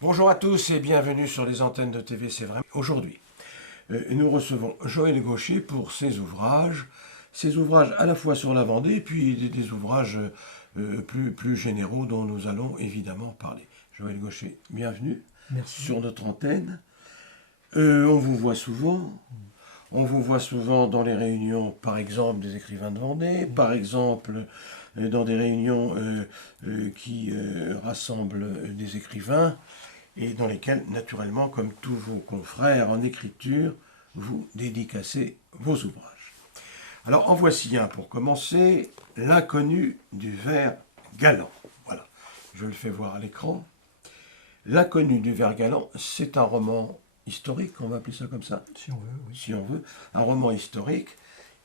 Bonjour à tous et bienvenue sur les antennes de TV C'est vrai. Aujourd'hui, nous recevons Joël Gaucher pour ses ouvrages à la fois sur la Vendée et puis des ouvrages plus généraux dont nous allons évidemment parler. Joël Gaucher, bienvenue. Merci. Sur notre antenne. On vous voit souvent. On vous voit souvent dans les réunions, par exemple, des écrivains de Vendée, par exemple, dans des réunions qui rassemblent des écrivains, et dans lesquelles, naturellement, comme tous vos confrères en écriture, vous dédicacez vos ouvrages. Alors, en voici un pour commencer, L'inconnu du ver galant. Voilà, je le fais voir à l'écran. L'inconnu du ver galant, c'est un roman historique, on va appeler ça comme ça. Si on veut, oui. Si on veut, un roman historique.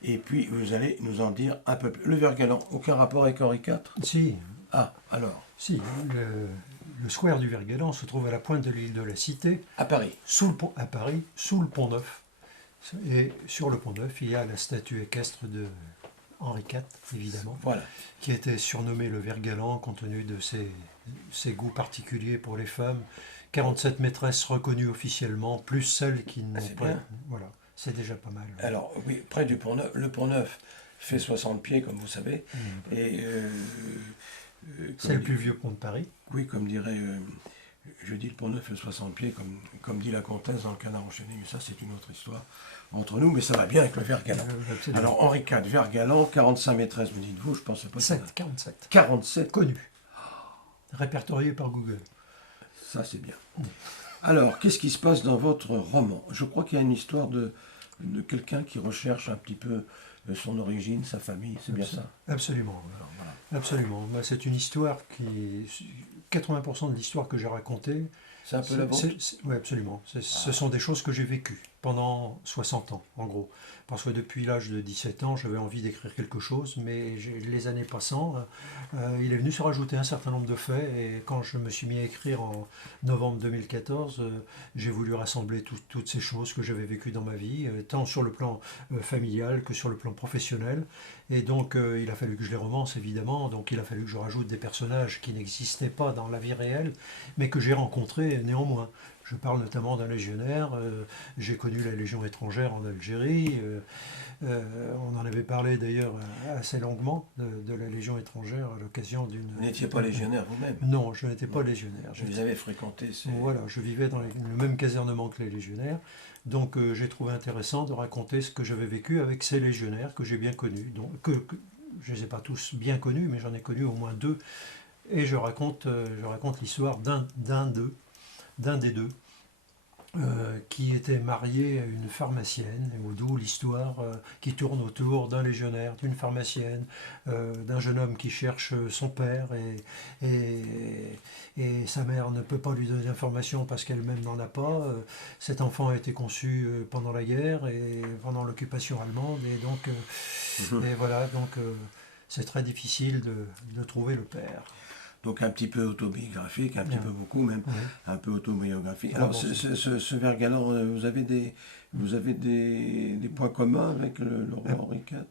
Et puis, vous allez nous en dire un peu plus. Le ver galant, aucun rapport avec Henri IV? Si, Ah, alors, si. Le square du Ver-Galant se trouve à la pointe de l'île de la Cité, à Paris. à Paris, sous le Pont-Neuf. Et sur le Pont-Neuf, il y a la statue équestre de Henri IV, évidemment, Voilà. qui était surnommé le Ver-Galant compte tenu de ses goûts particuliers pour les femmes. 47 maîtresses reconnues officiellement, plus celles qui n'ont c'est pas. bien. Voilà, c'est déjà pas mal. Alors, oui, près du Pont-Neuf. Le Pont-Neuf fait 60 pieds, comme vous savez. Et C'est le plus vieux pont de Paris. oui, comme dirait, je dis le Pont-Neuf fait 60 pieds, comme dit la comtesse dans le Canard enchaîné, mais ça c'est une autre histoire entre nous, mais ça va bien avec le ver galant. Absolument. Alors Henri IV, ver galant, 45 maîtresses, me dites-vous, je pensais pas que ça. 47. 47, Connu. Répertorié par Google. ça c'est bien. Alors, qu'est-ce qui se passe dans votre roman? Je crois qu'il y a une histoire de quelqu'un qui recherche un petit peu son origine, sa famille, c'est bien ça? Absolument. Alors, voilà. Absolument. Bah, c'est une histoire qui. 80% de l'histoire que j'ai racontée. C'est un peu la vôtre? Oui, absolument. Ce sont des choses que j'ai vécues pendant 60 ans, en gros. Parce que depuis l'âge de 17 ans, j'avais envie d'écrire quelque chose, mais les années passant, il est venu se rajouter un certain nombre de faits. Et quand je me suis mis à écrire en novembre 2014, j'ai voulu rassembler toutes ces choses que j'avais vécues dans ma vie, tant sur le plan familial que sur le plan professionnel. Et donc, il a fallu que je les romance, évidemment. Donc, il a fallu que je rajoute des personnages qui n'existaient pas dans la vie réelle, mais que j'ai rencontrés néanmoins. Je parle notamment d'un légionnaire. J'ai connu la Légion étrangère en Algérie. On en avait parlé d'ailleurs assez longuement de la Légion étrangère à l'occasion d'une. Vous n'étiez pas légionnaire vous-même? Non, je n'étais pas légionnaire. Je les avais fréquentés. Voilà, je vivais dans le même casernement que les légionnaires. Donc j'ai trouvé intéressant de raconter ce que j'avais vécu avec ces légionnaires que j'ai bien connus. Donc, je ne les ai pas tous bien connus, mais j'en ai connu au moins deux. Et je raconte l'histoire d'un des deux, qui était marié à une pharmacienne, et d'où l'histoire qui tourne autour d'un légionnaire, d'une pharmacienne, d'un jeune homme qui cherche son père, et sa mère ne peut pas lui donner d'informations parce qu'elle-même n'en a pas. Cet enfant a été conçu pendant la guerre et pendant l'occupation allemande, et donc, et voilà, donc c'est très difficile de trouver le père. Donc un petit peu autobiographique, un petit peu beaucoup même, un peu autobiographique. Alors ce ver galant, vous avez des points communs avec le roi Henri IV?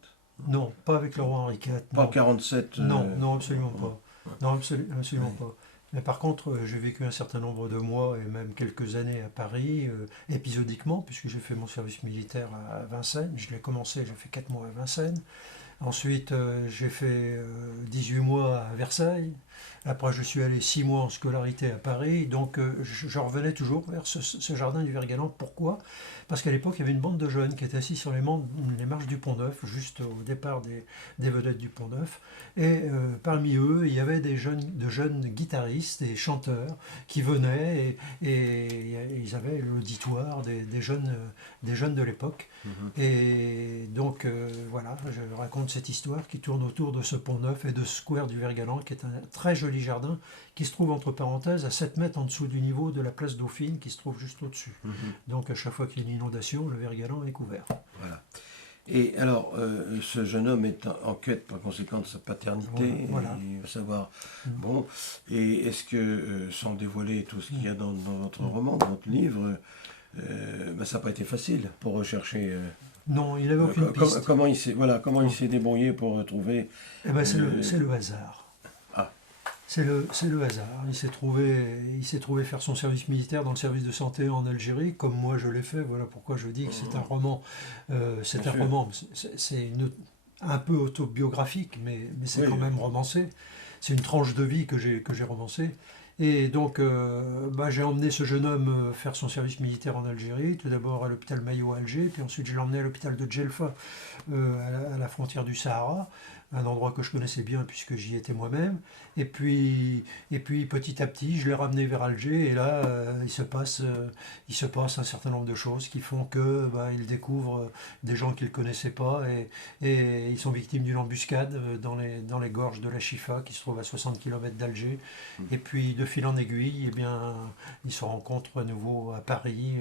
Non, pas avec le roi Henri IV. Pas 47? Non, non, absolument pas. Non, absolument pas. Mais par contre, j'ai vécu un certain nombre de mois et même quelques années à Paris, épisodiquement, puisque j'ai fait mon service militaire à Vincennes. Je l'ai commencé, j'ai fait 4 mois à Vincennes. Ensuite, j'ai fait 18 mois à Versailles. Après, je suis allé 6 mois en scolarité à Paris. Donc, je revenais toujours vers ce jardin du Ver-Galant. Pourquoi? Parce qu'à l'époque, il y avait une bande de jeunes qui étaient assis sur les marches du Pont-Neuf, juste au départ des vedettes du Pont-Neuf. Et parmi eux, il y avait de jeunes guitaristes et chanteurs qui venaient, et ils avaient l'auditoire des jeunes de l'époque. Et donc, voilà, je raconte cette histoire qui tourne autour de ce Pont-Neuf et de ce square du Ver-Galant, qui est un très joli jardin qui se trouve entre parenthèses à 7 mètres en dessous du niveau de la place Dauphine, qui se trouve juste au-dessus. Donc à chaque fois qu'il y a une inondation, le Ver-Galant est couvert. Voilà. Et alors, ce jeune homme est en quête par conséquent de sa paternité, Voilà. il veut savoir. Bon, et est-ce que, sans dévoiler tout ce qu'il y a dans votre roman, dans votre livre, ça n'a pas été facile pour rechercher. Non, il n'avait aucune piste. Comment il s'est débrouillé pour retrouver. Eh ben, c'est le hasard. Ah. c'est le hasard. Il s'est trouvé faire son service militaire dans le service de santé en Algérie, comme moi je l'ai fait. Voilà pourquoi je dis que c'est un roman. C'est Bien un sûr. roman. Un peu autobiographique, mais c'est Oui, quand même romancé. C'est une tranche de vie que j'ai romancée. Et donc, j'ai emmené ce jeune homme faire son service militaire en Algérie, tout d'abord à l'hôpital Mayo à Alger, puis ensuite je l'ai emmené à l'hôpital de Djelfa, à la frontière du Sahara, un endroit que je connaissais bien puisque j'y étais moi-même. Et puis petit à petit, je l'ai ramené vers Alger, et là, il se passe un certain nombre de choses qui font que il découvre des gens qu'il ne connaissait pas, et ils sont victimes d'une embuscade dans les gorges de la Chifa, qui se trouve à 60 km d'Alger. Et puis de fil en aiguille, eh bien, ils se rencontrent à nouveau à Paris.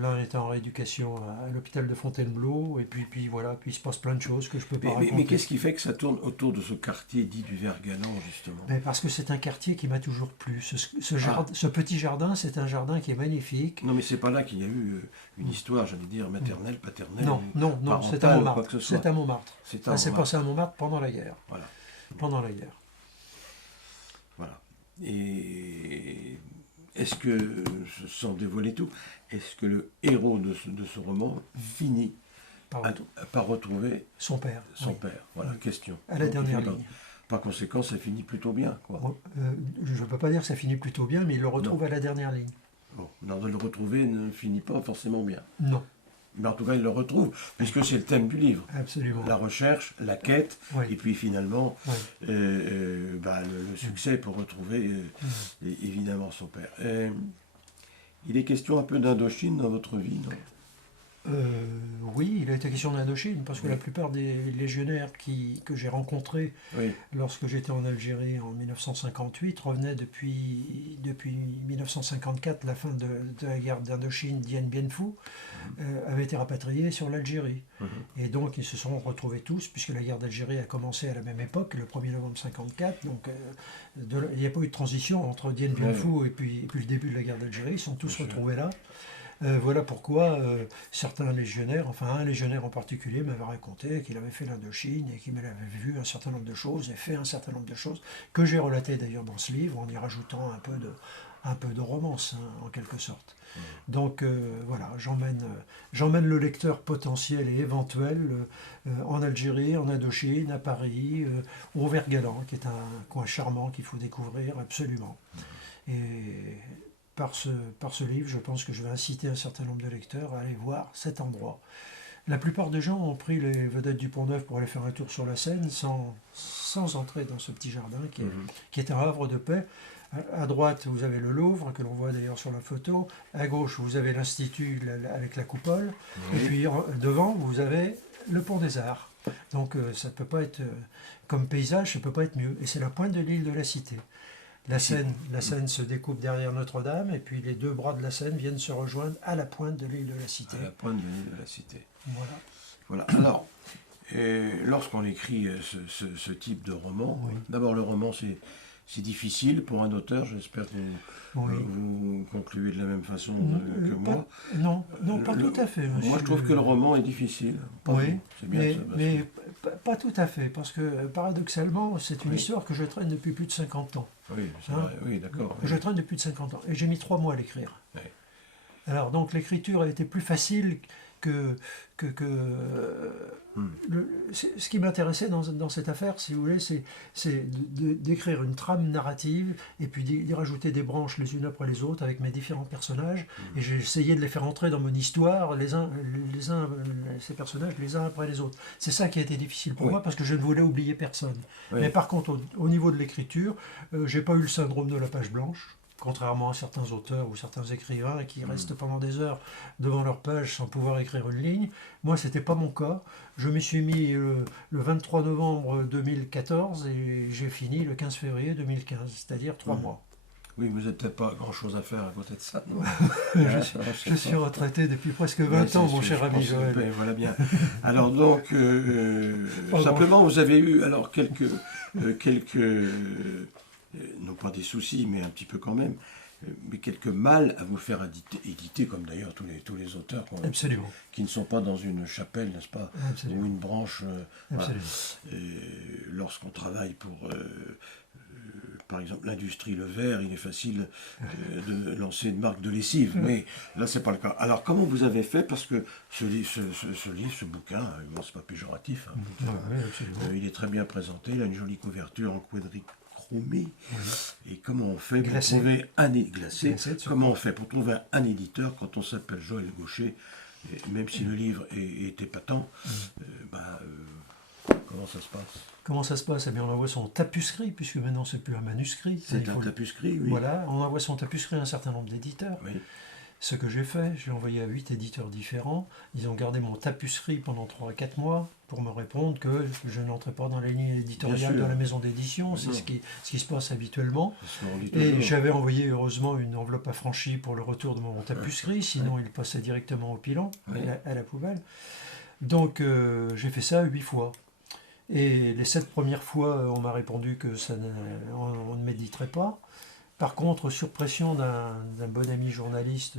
L'un est en rééducation à l'hôpital de Fontainebleau, et puis voilà, puis il se passe plein de choses que je ne peux pas Mais raconter. qu'est-ce qui fait que ça tourne autour de ce quartier dit du Vergalan, justement? Mais parce que c'est un quartier qui m'a toujours plu. Ah, Ce petit jardin, c'est un jardin qui est magnifique. non, mais c'est pas là qu'il y a eu une histoire, j'allais dire, maternelle, paternelle, Non, non, non, c'est à parentale, ou quoi que Montmartre. ce soit. C'est à Montmartre. C'est Ça à s'est Montmartre. passé à Montmartre pendant la guerre. Voilà, Pendant la guerre. voilà. Et est-ce que, sans dévoiler tout, est-ce que le héros de ce roman finit Par, par retrouver son père. son Oui. père? Voilà, Oui. question. À la Donc, dernière par, ligne. par conséquent, ça finit plutôt bien, quoi. Bon, je ne peux pas dire que ça finit plutôt bien, mais il le retrouve Non. à la dernière ligne. Bon, non, de le retrouver ne finit pas forcément bien. Non, Mais en tout cas, il le retrouve, puisque c'est le thème du livre. absolument. La recherche, la quête, Oui. et puis finalement, Oui. le succès pour retrouver évidemment son père. Il est question un peu d'Indochine dans votre vie, non? Oui, il a été question d'Indochine, parce que Oui. la plupart des légionnaires que j'ai rencontrés Oui, lorsque j'étais en Algérie en 1958 revenaient depuis 1954, la fin de la guerre d'Indochine, Dien Bien Phu, avaient été rapatriés sur l'Algérie. Et donc ils se sont retrouvés tous, puisque la guerre d'Algérie a commencé à la même époque, le 1er novembre 1954. Donc il n'y a pas eu de transition entre Dien Bien Phu et puis le début de la guerre d'Algérie. Ils sont tous retrouvés là. Voilà pourquoi certains légionnaires, enfin un légionnaire en particulier, m'avait raconté qu'il avait fait l'Indochine et qu'il avait vu un certain nombre de choses et fait un certain nombre de choses que j'ai relatées d'ailleurs dans ce livre, en y rajoutant un peu de romance, hein, en quelque sorte. Donc voilà, j'emmène le lecteur potentiel et éventuel en Algérie, en Indochine, à Paris, au Vergalan, qui est un coin charmant qu'il faut découvrir absolument. Et par ce livre, je pense que je vais inciter un certain nombre de lecteurs à aller voir cet endroit. La plupart des gens ont pris les vedettes du Pont-Neuf pour aller faire un tour sur la Seine sans entrer dans ce petit jardin qui est un havre de paix. À droite, vous avez le Louvre, que l'on voit d'ailleurs sur la photo. À gauche, vous avez l'Institut avec la coupole. Et puis devant, vous avez le Pont des Arts. Donc ça ne peut pas être, comme paysage, ça ne peut pas être mieux. Et c'est la pointe de l'île de la Cité. La Seine se découpe derrière Notre-Dame, et puis les deux bras de la Seine viennent se rejoindre à la pointe de l'île de la Cité. à la pointe de l'île de la Cité. Voilà. Voilà. Alors, lorsqu'on écrit ce type de roman, d'abord le roman c'est difficile pour un auteur, j'espère que vous concluez de la même façon que moi. Non, pas tout à fait, monsieur. Moi je trouve que le roman est difficile. C'est bien mais pas tout à fait, parce que paradoxalement, c'est une histoire que je traîne depuis plus de 50 ans. Oui, c'est vrai, oui, d'accord. Je traîne depuis plus de 50 ans, et j'ai mis 3 mois à l'écrire. Oui. Alors donc l'écriture a été plus facile ce qui m'intéressait dans cette affaire, si vous voulez, c'est d'écrire une trame narrative et puis d'y rajouter des branches les unes après les autres avec mes différents personnages. Et j'ai essayé de les faire entrer dans mon histoire, ces personnages les uns après les autres. C'est ça qui a été difficile pour moi, parce que je ne voulais oublier personne. Mais par contre, au niveau de l'écriture, j'ai pas eu le syndrome de la page blanche. Contrairement à certains auteurs ou certains écrivains qui restent pendant des heures devant leur page sans pouvoir écrire une ligne. Moi, ce n'était pas mon cas. Je m'y suis mis le 23 novembre 2014 et j'ai fini le 15 février 2015, c'est-à-dire 3 mois. Oui, vous n'avez peut-être pas grand-chose à faire à côté de ça. Je suis retraité depuis presque 20 ans, mon cher ami Joël. Voilà bien. Alors donc, simplement, vous avez eu alors quelques non pas des soucis, mais un petit peu quand même, mais quelques mal à vous faire éditer comme d'ailleurs tous les auteurs qui ne sont pas dans une chapelle, n'est-ce pas, ou une branche. Voilà. Lorsqu'on travaille pour par exemple, l'industrie, le verre, il est facile de lancer une marque de lessive, mais là, c'est pas le cas. Alors, comment vous avez fait? Parce que ce livre, ce bouquin, bon, c'est pas péjoratif, hein, Ouais, absolument. il est très bien présenté, il a une jolie couverture en quadrichromie. Et comment on fait pour Glacé. trouver glacé, Glacé, comment on fait pour trouver un éditeur quand on s'appelle Joël Gaucher, et même si le livre est épatant, comment ça se passe? Comment ça se passe? Eh bien, on envoie son tapuscrit, puisque maintenant c'est plus un manuscrit. C'est Il un faut tapuscrit, oui. Voilà, on envoie son tapuscrit à un certain nombre d'éditeurs. Oui. Ce que j'ai fait, j'ai envoyé à 8 éditeurs différents. Ils ont gardé mon tapuscrit pendant 3 à 4 mois pour me répondre que je n'entrais pas dans la ligne éditoriale de la maison d'édition. C'est ce qui se passe habituellement. Et j'avais envoyé heureusement une enveloppe affranchie pour le retour de mon tapuscrit, sinon il passait directement au pilon, à la poubelle. Donc j'ai fait ça 8 fois. Et les 7 premières fois, on m'a répondu que on ne m'éditerait pas. Par contre, sur pression d'un bon ami journaliste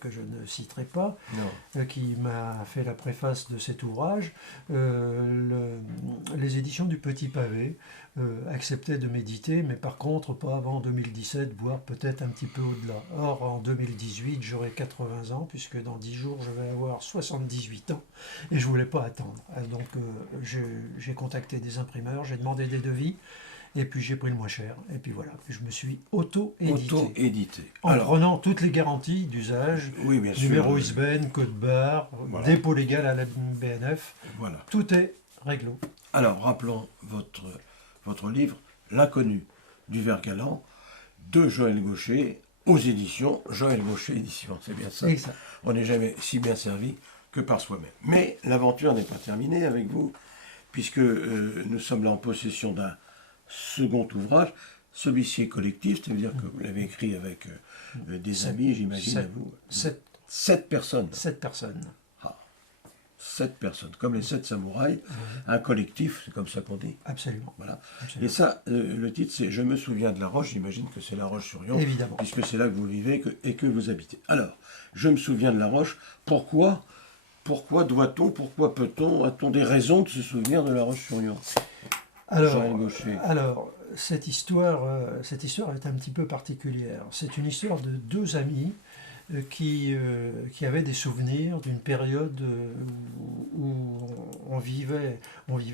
que je ne citerai pas, qui m'a fait la préface de cet ouvrage, les éditions du Petit Pavé acceptaient de m'éditer, mais par contre pas avant 2017, voire peut-être un petit peu au-delà. Or, en 2018, j'aurai 80 ans, puisque dans 10 jours, je vais avoir 78 ans, et je ne voulais pas attendre. Donc, j'ai contacté des imprimeurs, j'ai demandé des devis, et puis j'ai pris le moins cher, et puis voilà, je me suis auto-édité. En prenant toutes les garanties d'usage, numéro ISBN, code barre, dépôt légal à la BNF, tout est réglo. Alors, rappelons votre livre, L'inconnu du ver galant, de Joël Gaucher, aux éditions Joël Gaucher Éditions, c'est bien ça. On n'est jamais si bien servi que par soi-même. Mais l'aventure n'est pas terminée avec vous, puisque nous sommes là en possession d'un second ouvrage. Celui-ci est collectif, c'est-à-dire que vous l'avez écrit avec des amis, j'imagine, à vous. 7 personnes. 7 personnes. 7 personnes, comme les 7 samouraïs, un collectif, c'est comme ça qu'on dit. Absolument. Voilà. Absolument. Et ça, le titre, c'est Je me souviens de la Roche, j'imagine que c'est la Roche-sur-Yon, évidemment, puisque c'est là que vous vivez et que vous habitez. Alors, je me souviens de la Roche, pourquoi doit-on, pourquoi peut-on, a-t-on des raisons de se souvenir de la Roche-sur-Yon? Alors, cette histoire est un petit peu particulière. C'est une histoire de 2 amis qui avaient des souvenirs d'une période où on vivait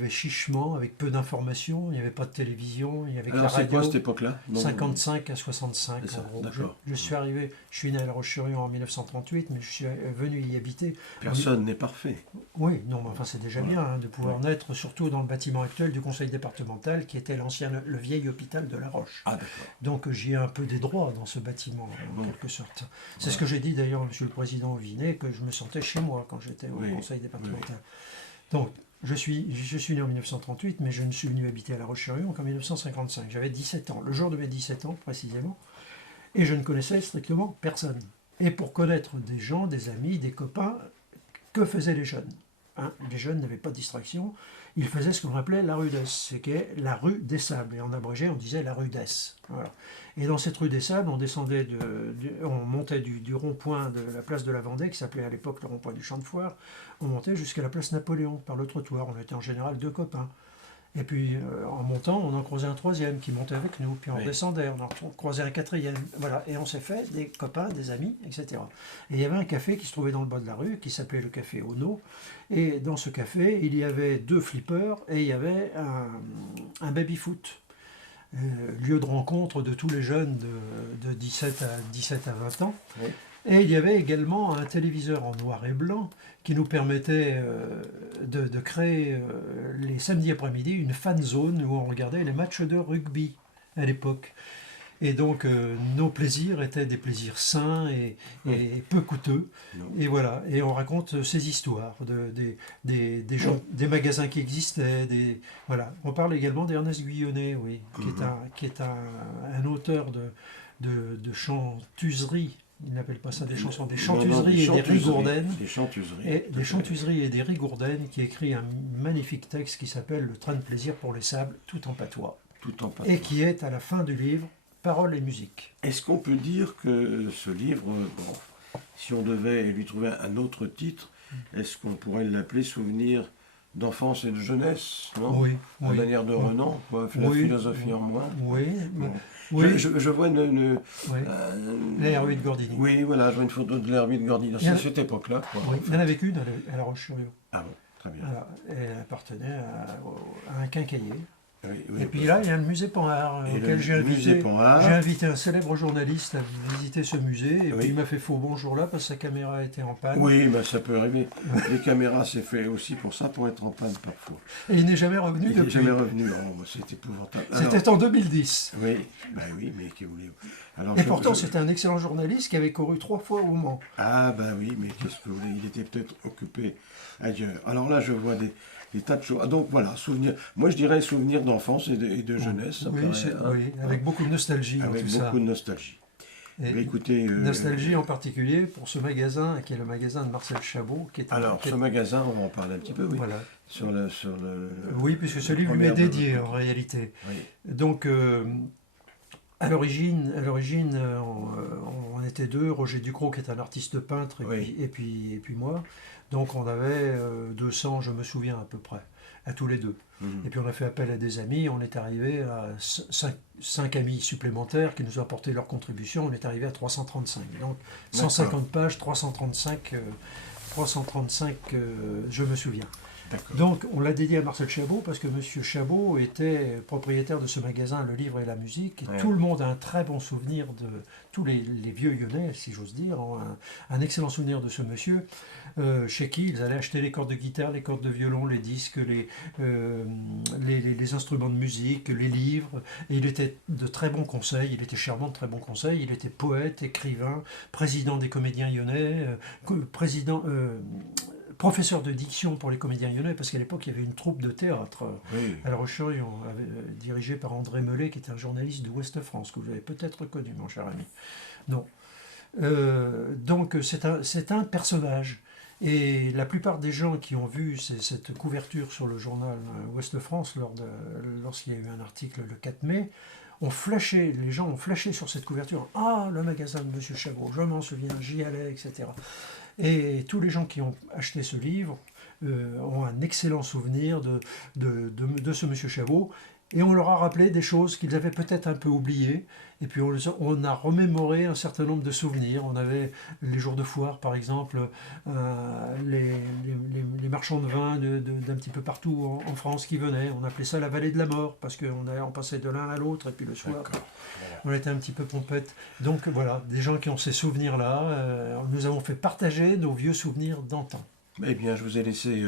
chichement, avec peu d'informations, il n'y avait pas de télévision, il y avait que la radio. C'est quoi cette époque-là? 55 à 65, en gros. Je suis né à La Roche-sur-Yon en 1938, mais je suis venu y habiter. Personne n'est parfait. Oui, non, mais enfin c'est déjà bien de pouvoir naître, surtout dans le bâtiment actuel du conseil départemental, qui était le vieil hôpital de La Roche. Donc j'y ai un peu des droits dans ce bâtiment, en quelque sorte. C'est ce que j'ai dit d'ailleurs à M. le Président Vinet, que je me sentais chez moi quand j'étais au conseil départemental. Donc, je suis né en 1938, mais je ne suis venu habiter à La Roche-sur-Yon qu'en 1955. J'avais 17 ans, le jour de mes 17 ans précisément, et je ne connaissais strictement personne. Et pour connaître des gens, des amis, des copains, que faisaient les jeunes? Les jeunes n'avaient pas de distraction, ils faisaient ce qu'on appelait la rue d'Ess, c'est la rue des Sables, et en abrégé on disait la rue d'Ess. Voilà. Et dans cette rue des Sables, on montait du rond-point de la place de la Vendée, qui s'appelait à l'époque le rond-point du Champ de Foire, on montait jusqu'à la place Napoléon, par le trottoir, on était en général 2 copains. Et puis en montant, on en croisait un 3e qui montait avec nous, puis on descendait, on en croisait un 4e, voilà, et on s'est fait des copains, des amis, etc. Et il y avait un café qui se trouvait dans le bas de la rue, qui s'appelait le café Ono, et dans ce café, il y avait 2 flippers, et il y avait un baby-foot, lieu de rencontre de tous les jeunes de 17 à 20 ans. Et il y avait également un téléviseur en noir et blanc qui nous permettait de créer les samedis après-midi une fan zone où on regardait les matchs de rugby à l'époque. Et donc nos plaisirs étaient des plaisirs sains et peu coûteux. Et voilà, et on raconte ces histoires des gens, des magasins qui existaient. Voilà. On parle également d'Ernest Guyonnet, qui est un auteur de chantuseries. Il n'appelle pas ça des chansons, des chantuseries et des rigourdaines. Des chantuseries et des rigourdaines, qui écrit un magnifique texte qui s'appelle Le train de plaisir pour les sables, tout en patois. Et qui est à la fin du livre, paroles et musique. Est-ce qu'on peut dire que ce livre, si on devait lui trouver un autre titre, est-ce qu'on pourrait l'appeler Souvenir d'enfance et de jeunesse, non? Oui, À oui. manière de Oui. Renan, quoi, la Oui, philosophie en moi. oui, Bon. oui, Je vois oui. La RUI de Gordini. oui, voilà, je vois une photo de l'Hermine Gordini. Il y en C'est a- cette époque-là, quoi. Oui, En il y en fait. avait qu'une à La Roche-sur-Yon. Ah bon, très bien. Voilà. Et elle appartenait à un quincaillier. Oui, oui, Et puis là, il y a le musée Panhard, et auquel le musée Panhard. j'ai invité un célèbre journaliste à visiter ce musée. Et Oui. puis il m'a fait faux bonjour là parce que sa caméra était en panne. Oui, ben ça peut arriver. Les caméras, c'est fait aussi pour ça, pour être en panne parfois. Et il n'est jamais revenu Il n'est depuis. jamais revenu. Oh, bah, c'est épouvantable. Alors, C'était en 2010. oui, ben oui, mais que voulez-vous. Alors, Et pourtant, c'était un excellent journaliste qui avait couru 3 fois au Mans. Ah, ben oui, mais qu'est-ce que vous voulez, il était peut-être occupé ailleurs. Alors là, je vois des tas de choses. Ah, donc voilà, souvenirs. Moi, je dirais souvenirs d'enfance et de jeunesse. Ça Oui, paraît, hein, oui, avec beaucoup de nostalgie dans avec tout ça. beaucoup de nostalgie. Et Mais écoutez, nostalgie en particulier pour ce magasin qui est le magasin de Marcel Chabot. alors, ce magasin, on va en parler un petit peu, oui. Voilà. Sur le Oui, puisque ce livre lui première est dédié de- en réalité. Oui. Donc, à l'origine, on était deux, Roger Ducrot qui est un artiste peintre, Oui. et puis moi. Donc on avait 200, je me souviens à peu près, à tous les deux. Mhm. Et puis on a fait appel à des amis, on est arrivé à 5 amis supplémentaires qui nous ont apporté leur contribution, on est arrivé à 335. Donc 150 pages, 335, je me souviens. D'accord. Donc, on l'a dédié à Marcel Chabot parce que M. Chabot était propriétaire de ce magasin, Le Livre et la Musique. Et Ouais. tout le monde a un très bon souvenir de tous les vieux Lyonnais, si j'ose dire, ont un excellent souvenir de ce monsieur, chez qui ils allaient acheter les cordes de guitare, les cordes de violon, les disques, les instruments de musique, les livres. Et il était de très bons conseils, il était charmant de très bons conseils. Il était poète, écrivain, président des comédiens lyonnais, professeur de diction pour les comédiens lyonnais, parce qu'à l'époque, il y avait une troupe de théâtre Oui. à La Roche-sur-Yon, dirigée par André Mellet, qui est un journaliste de Ouest-France, que vous avez peut-être connu, mon cher ami. Non. Donc, c'est un personnage. Et la plupart des gens qui ont vu cette couverture sur le journal Ouest-France, lorsqu'il y a eu un article le 4 mai, les gens ont flashé sur cette couverture. Ah, le magasin de M. Chabot, je m'en souviens, j'y allais, etc. Et tous les gens qui ont acheté ce livre ont un excellent souvenir de ce monsieur Chabot. Et on leur a rappelé des choses qu'ils avaient peut-être un peu oubliées. Et puis on a remémoré un certain nombre de souvenirs. On avait les jours de foire, par exemple, les marchands de vin d'un petit peu partout en France qui venaient. On appelait ça la vallée de la mort, parce qu'on passait de l'un à l'autre, et puis le soir, D'accord. on était un petit peu pompette. Donc voilà, des gens qui ont ces souvenirs-là. Nous avons fait partager nos vieux souvenirs d'antan. Eh bien, je vous ai laissé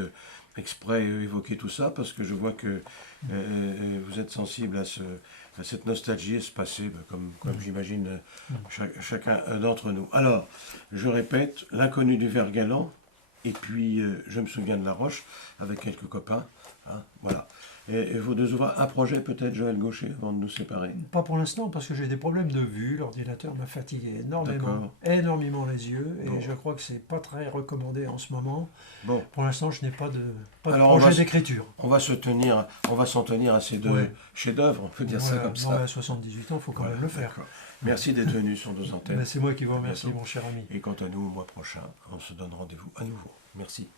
exprès évoquer tout ça parce que je vois que vous êtes sensible à cette nostalgie, à ce passé, comme j'imagine chacun d'entre nous. Alors, je répète, l'inconnu du Vert Galant, et puis je me souviens de La Roche, avec quelques copains. Hein, voilà. Et vos deux ouvrages, un projet peut-être, Joël Gaucher, avant de nous séparer. Pas pour l'instant, parce que j'ai des problèmes de vue. L'ordinateur m'a fatigué énormément les yeux. Et Bon. je crois que c'est pas très recommandé en ce moment. Bon, Pour l'instant, je n'ai pas de Alors, projet d'écriture. on va s'en tenir à ces deux Ouais. chefs-d'œuvre, on peut dire ça Voilà. comme Non, ça. mais à 78 ans, il faut quand Voilà, même le faire. d'accord. Merci d'être venu sur nos antennes. Ben, c'est moi qui vous remercie, bientôt. mon cher ami. Et quant à nous, au mois prochain, on se donne rendez-vous à nouveau. Merci.